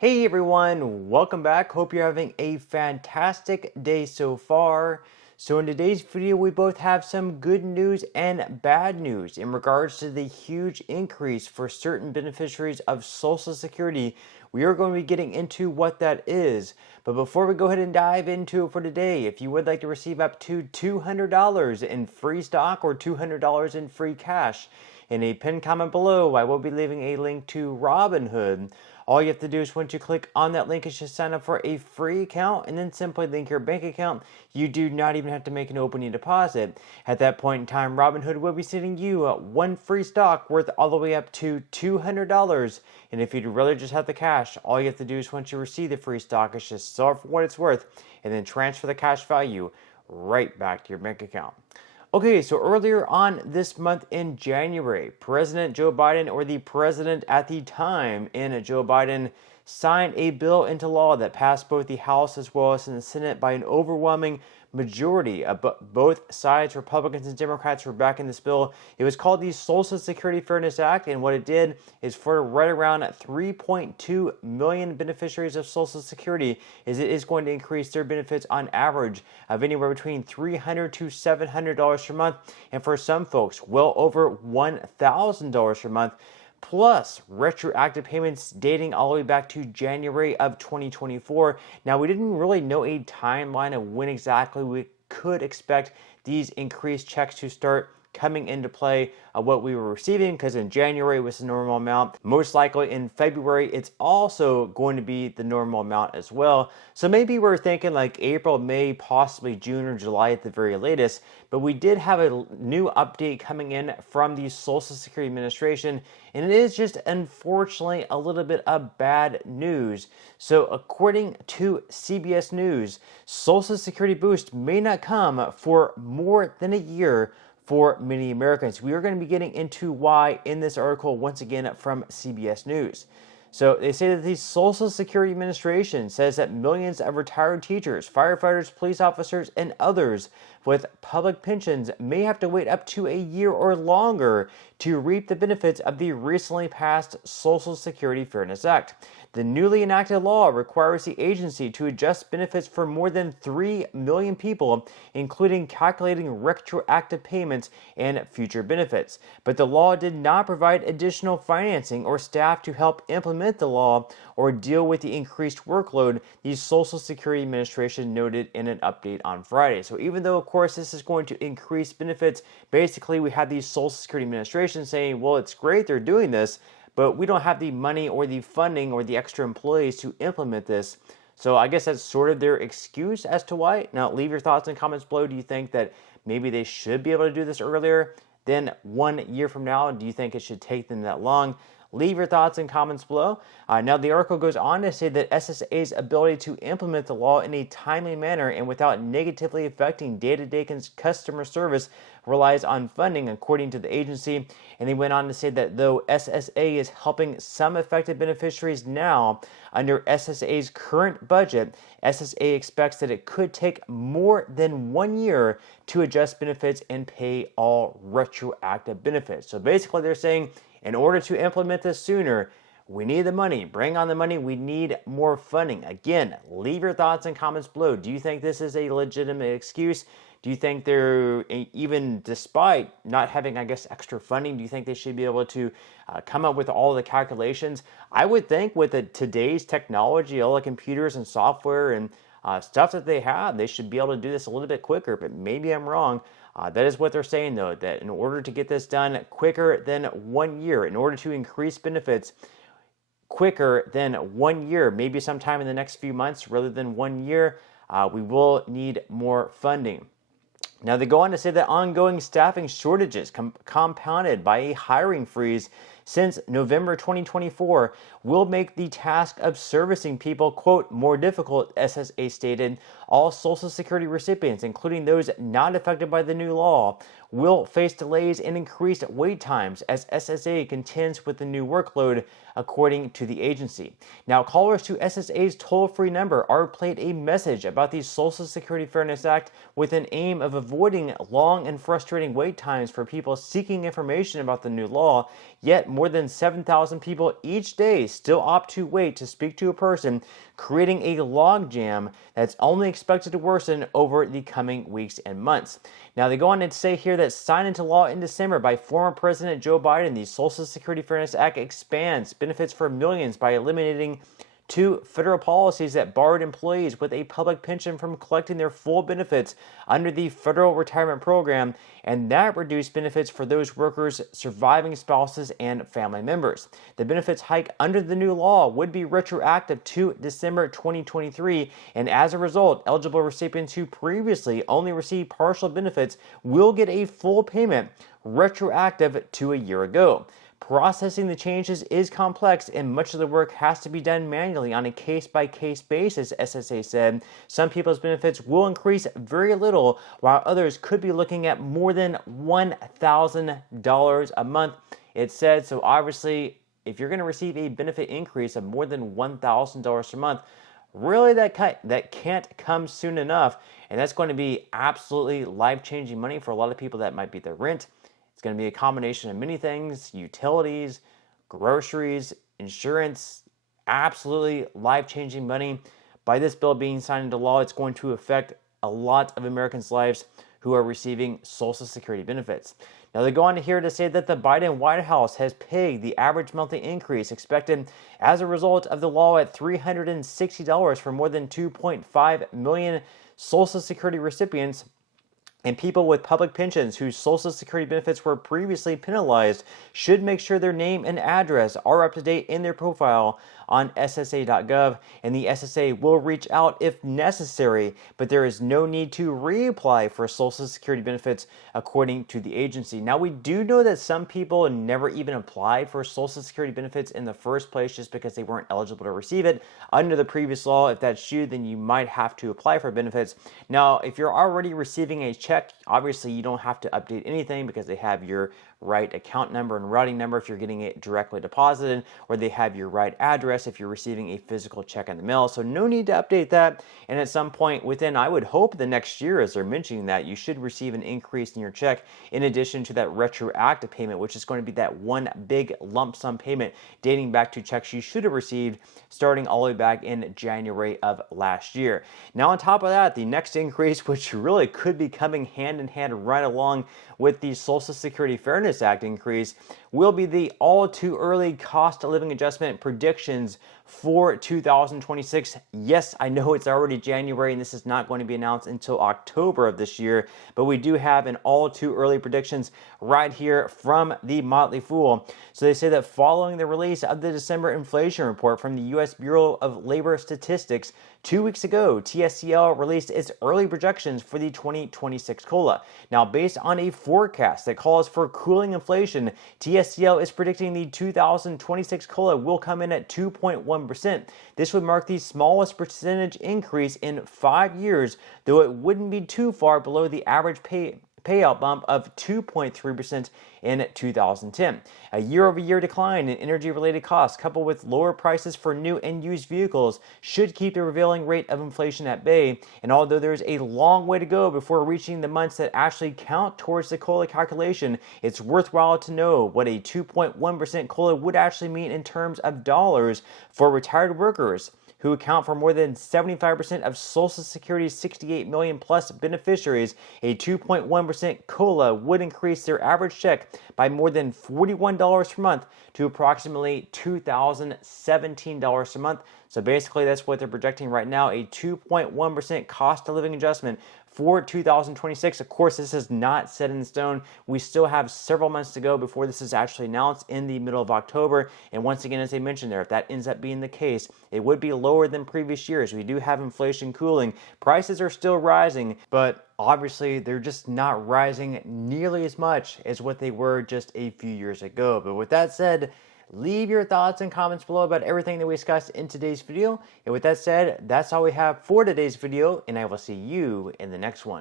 Hey everyone, welcome back. Hope you're having a fantastic day so far. So in today's video, we both have some good news and bad news in regards to the huge increase for certain beneficiaries of Social Security. We are going to be getting into what that is. But before we go ahead and dive into it for today, if you would like to receive up to $200 in free stock or $200 in free cash, in a pinned comment below, I will be leaving a link to Robinhood. All you have to do is once you click on that link, is just sign up for a free account and then simply link your bank account. You do not even have to make an opening deposit. At that point in time, Robinhood will be sending you one free stock worth all the way up to $200. And if you'd rather just have the cash, all you have to do is once you receive the free stock, is just sell it for what it's worth and then transfer the cash value right back to your bank account. Okay, so earlier on this month in January, President Joe Biden, or the president at the time in Joe Biden, signed a bill into law that passed both the House as well as in the Senate by an overwhelming majority. Both sides, Republicans and Democrats, were backing this bill. It was called the Social Security Fairness Act, and what it did is for right around 3.2 million beneficiaries of Social Security, is it is going to increase their benefits on average of anywhere between $300 to $700 per month, and for some folks, well over $1,000 per month, plus retroactive payments dating all the way back to January of 2024. Now, we didn't really know a timeline of when exactly we could expect these increased checks to start coming into play, what we were receiving, because in January was the normal amount. Most likely in February, it's also going to be the normal amount as well. So maybe we're thinking like April, May, possibly June or July at the very latest. But we did have a new update coming in from the Social Security Administration, and it is just unfortunately a little bit of bad news. So according to CBS News, Social Security boost may not come for more than a year for many Americans. We are going to be getting into why in this article, once again from CBS News. So they say that the Social Security Administration says that millions of retired teachers, firefighters, police officers, and others with public pensions may have to wait up to a year or longer to reap the benefits of the recently passed Social Security Fairness Act. The newly enacted law requires the agency to adjust benefits for more than 3 million people, including calculating retroactive payments and future benefits. But the law did not provide additional financing or staff to help implement the law or deal with the increased workload, the Social Security Administration noted in an update on Friday. So even though, of course, this is going to increase benefits, basically we had the Social Security Administration saying, well, it's great they're doing this, but we don't have the money or the funding or the extra employees to implement this. So I guess that's sort of their excuse as to why. Now, leave your thoughts in comments below. Do you think that maybe they should be able to do this earlier than 1 year from now? Do you think it should take them that long? Leave your thoughts in comments below. Now, the article goes on to say that SSA's ability to implement the law in a timely manner and without negatively affecting day-to-day customer service relies on funding, according to the agency. And they went on to say that though SSA is helping some affected beneficiaries now, under SSA's current budget, SSA expects that it could take more than 1 year to adjust benefits and pay all retroactive benefits. So basically they're saying, in order to implement this sooner, we need the money. Bring on the money. We need more funding. Again, leave your thoughts in comments below. Do you think this is a legitimate excuse? Do you think they're, even despite not having, I guess, extra funding, do you think they should be able to come up with all the calculations? I would think with today's technology, all the computers and software and stuff that they have, they should be able to do this a little bit quicker, but maybe I'm wrong. That is what they're saying, though, that in order to get this done quicker than 1 year, in order to increase benefits quicker than 1 year, maybe sometime in the next few months rather than 1 year, we will need more funding. Now, they go on to say that ongoing staffing shortages compounded by a hiring freeze since November 2024 will make the task of servicing people, quote, more difficult, SSA stated. All Social Security recipients, including those not affected by the new law, will face delays and increased wait times as SSA contends with the new workload, according to the agency. Now, callers to SSA's toll-free number are played a message about the Social Security Fairness Act with an aim of avoiding long and frustrating wait times for people seeking information about the new law. Yet more than 7,000 people each day still opt to wait to speak to a person, creating a logjam that's only expected to worsen over the coming weeks and months. Now, they go on to say here that signed into law in December by former President Joe Biden, the Social Security Fairness Act expands benefits for millions by eliminating two federal policies that barred employees with a public pension from collecting their full benefits under the federal retirement program, and that reduced benefits for those workers' surviving spouses and family members. The benefits hike under the new law would be retroactive to December 2023, and as a result, eligible recipients who previously only received partial benefits will get a full payment retroactive to a year ago. Processing the changes is complex, and much of the work has to be done manually on a case-by-case basis, SSA said. Some people's benefits will increase very little, while others could be looking at more than $1,000 a month, it said. So obviously, if you're going to receive a benefit increase of more than $1,000 a month, really that can't come soon enough, and that's going to be absolutely life-changing money for a lot of people. That might be their rent. It's going to be a combination of many things: utilities, groceries, insurance, absolutely life-changing money. By this bill being signed into law, it's going to affect a lot of Americans' lives who are receiving Social Security benefits. Now, they go on here to say that the Biden White House has pegged the average monthly increase expected as a result of the law at $360 for more than 2.5 million Social Security recipients and people with public pensions whose Social Security benefits were previously penalized should make sure their name and address are up to date in their profile on SSA.gov, and the SSA will reach out if necessary, but there is no need to reapply for Social Security benefits, according to the agency. Now, we do know that some people never even applied for Social Security benefits in the first place just because they weren't eligible to receive it under the previous law. If that's you, then you might have to apply for benefits. Now, if you're already receiving a check, obviously you don't have to update anything because they have your right account number and routing number if you're getting it directly deposited, or they have your right address if you're receiving a physical check in the mail. So no need to update that. And at some point within, I would hope, the next year, as they're mentioning that, you should receive an increase in your check in addition to that retroactive payment, which is going to be that one big lump sum payment dating back to checks you should have received starting all the way back in January of last year. Now, on top of that, the next increase, which really could be coming hand in hand right along with the Social Security Fairness Act increase, will be the all too early cost of living adjustment predictions for 2026. Yes, I know it's already January and this is not going to be announced until October of this year, but we do have an all too early predictions right here from the Motley Fool. So they say that following the release of the December inflation report from the U.S. Bureau of Labor Statistics 2 weeks ago, TSCL released its early projections for the 2026 COLA. Now, based on a forecast that calls for cooling inflation, TSCL is predicting the 2026 COLA will come in at 2.1%. This would mark the smallest percentage increase in 5 years, though it wouldn't be too far below the average payout bump of 2.3% in 2010. A year-over-year decline in energy-related costs coupled with lower prices for new and used vehicles should keep the prevailing rate of inflation at bay. And although there's a long way to go before reaching the months that actually count towards the COLA calculation, it's worthwhile to know what a 2.1% COLA would actually mean in terms of dollars for retired workers who account for more than 75% of Social Security's 68 million plus beneficiaries. A 2.1% COLA would increase their average check by more than $41 per month to approximately $2,017 a month. So basically, that's what they're projecting right now, a 2.1% cost of living adjustment for 2026. Of course, this is not set in stone. We still have several months to go before this is actually announced in the middle of October. And once again, as I mentioned there, if that ends up being the case, it would be lower than previous years. We do have inflation cooling. Prices are still rising, but obviously, they're just not rising nearly as much as what they were just a few years ago. But with that said, leave your thoughts and comments below about everything that we discussed in today's video. And with that said, that's all we have for today's video, and I will see you in the next one.